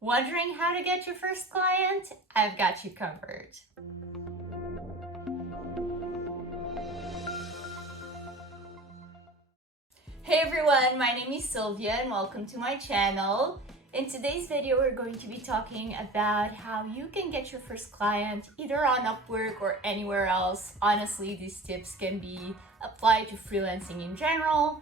Wondering how to get your first client? I've got you covered. Hey everyone, my name is Sylvia and welcome to my channel. In today's video, we're going to be talking about how you can get your first client either on Upwork or anywhere else. Honestly, these tips can be applied to freelancing in general,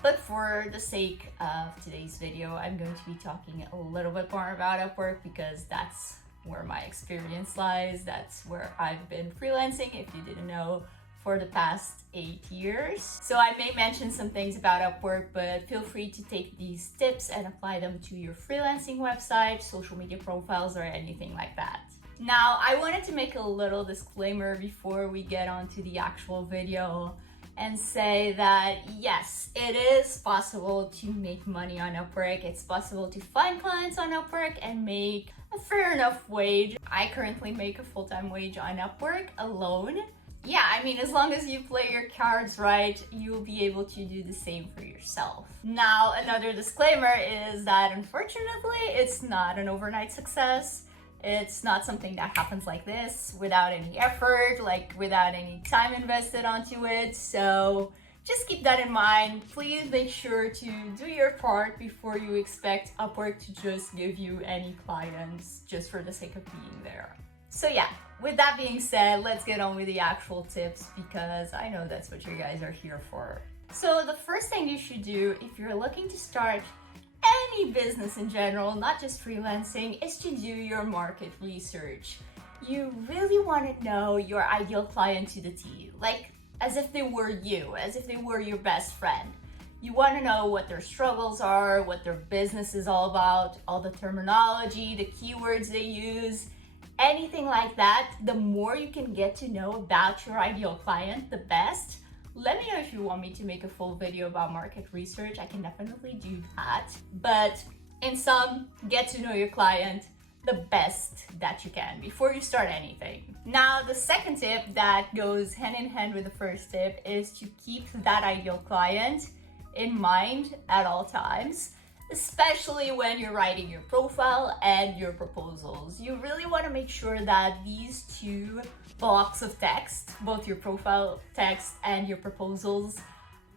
but for the sake of today's video, I'm going to be talking a little bit more about Upwork because that's where my experience lies. That's where I've been freelancing, if you didn't know, for the past 8 years. So I may mention some things about Upwork, but feel free to take these tips and apply them to your freelancing website, social media profiles, or anything like that. Now, I wanted to make a little disclaimer before we get on to the actual video and say that yes, it is possible to make money on Upwork. It's possible to find clients on Upwork and make a fair enough wage. I currently make a full-time wage on Upwork alone. Yeah, I mean, as long as you play your cards right, you'll be able to do the same for yourself. Now, another disclaimer is that unfortunately, it's not an overnight success. It's not something that happens like this without any effort, like without any time invested onto it. So just keep that in mind. Please make sure to do your part before you expect Upwork to just give you any clients just for the sake of being there. So yeah, with that being said, let's get on with the actual tips because I know that's what you guys are here for. So the first thing you should do if you're looking to start any business in general, not just freelancing, is to do your market research. You really want to know your ideal client to the T, like as if they were you, as if they were your best friend. You want to know what their struggles are, what their business is all about, all the terminology, the keywords they use, anything like that. The more you can get to know about your ideal client, the best. Let me know if you want me to make a full video about market research. I can definitely do that. But in sum, get to know your client the best that you can before you start anything. Now, the second tip that goes hand in hand with the first tip is to keep that ideal client in mind at all times, especially when you're writing your profile and your proposals. You really want to make sure that these two blocks of text, both your profile text and your proposals,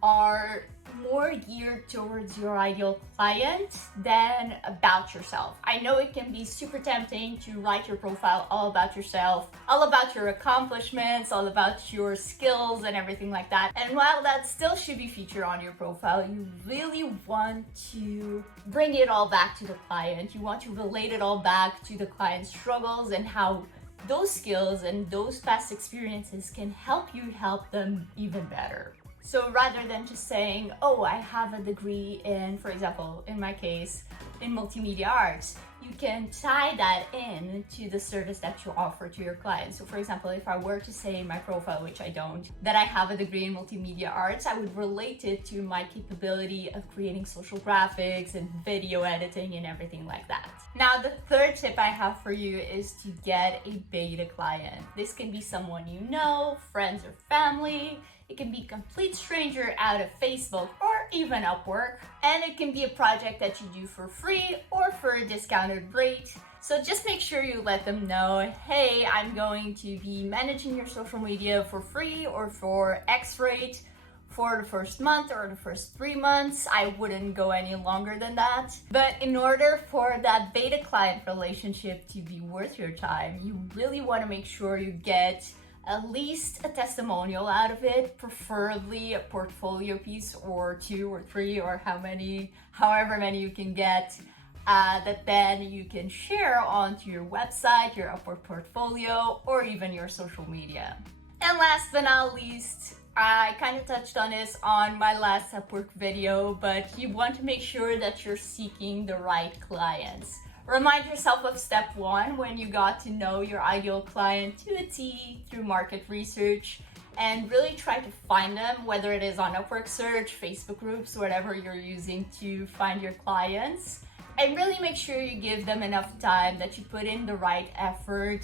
are more geared towards your ideal client than about yourself. I know it can be super tempting to write your profile all about yourself, all about your accomplishments, all about your skills and everything like that. And while that still should be featured on your profile, you really want to bring it all back to the client. You want to relate it all back to the client's struggles and how those skills and those past experiences can help you help them even better. So rather than just saying, oh, I have a degree in, for example, in my case, in multimedia arts, you can tie that in to the service that you offer to your clients. So for example, if I were to say in my profile, which I don't, that I have a degree in multimedia arts, I would relate it to my capability of creating social graphics and video editing and everything like that. Now, the third tip I have for you is to get a beta client. This can be someone you know, friends or family. It can be a complete stranger out of Facebook or even Upwork. And it can be a project that you do for free or for a discounted rate. So just make sure you let them know, hey, I'm going to be managing your social media for free or for X rate for the first month or the first 3 months. I wouldn't go any longer than that. But in order for that beta client relationship to be worth your time, you really want to make sure you get at least a testimonial out of it, preferably a portfolio piece or 2 or 3 or however many you can get, that then you can share onto your website, your Upwork portfolio, or even your social media. And last but not least, I kind of touched on this on my last Upwork video, but you want to make sure that you're seeking the right clients. Remind yourself of step 1 when you got to know your ideal client to a T through market research, and really try to find them, whether it is on Upwork search, Facebook groups, whatever you're using to find your clients. And really make sure you give them enough time, that you put in the right effort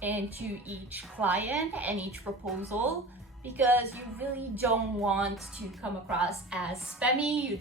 into each client and each proposal, because you really don't want to come across as spammy. You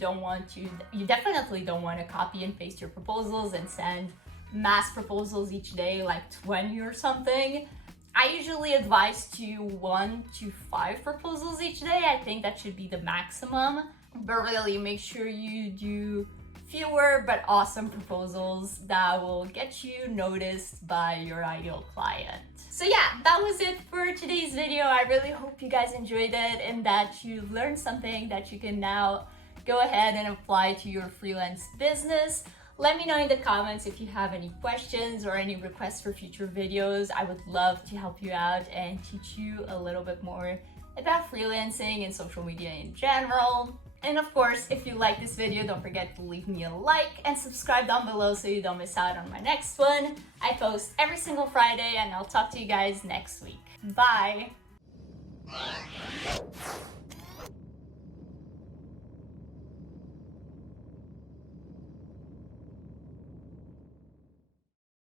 definitely don't want to copy and paste your proposals and send mass proposals each day, like 20 or something. I usually advise to 1 to 5 proposals each day. I think that should be the maximum, but really make sure you do fewer but awesome proposals that will get you noticed by your ideal client. So yeah, that was it for today's video. I really hope you guys enjoyed it and that you learned something that you can now go ahead and apply to your freelance business. Let me know in the comments if you have any questions or any requests for future videos. I would love to help you out and teach you a little bit more about freelancing and social media in general. And of course, if you like this video, don't forget to leave me a like and subscribe down below so you don't miss out on my next one. I post every single Friday and I'll talk to you guys next week. Bye!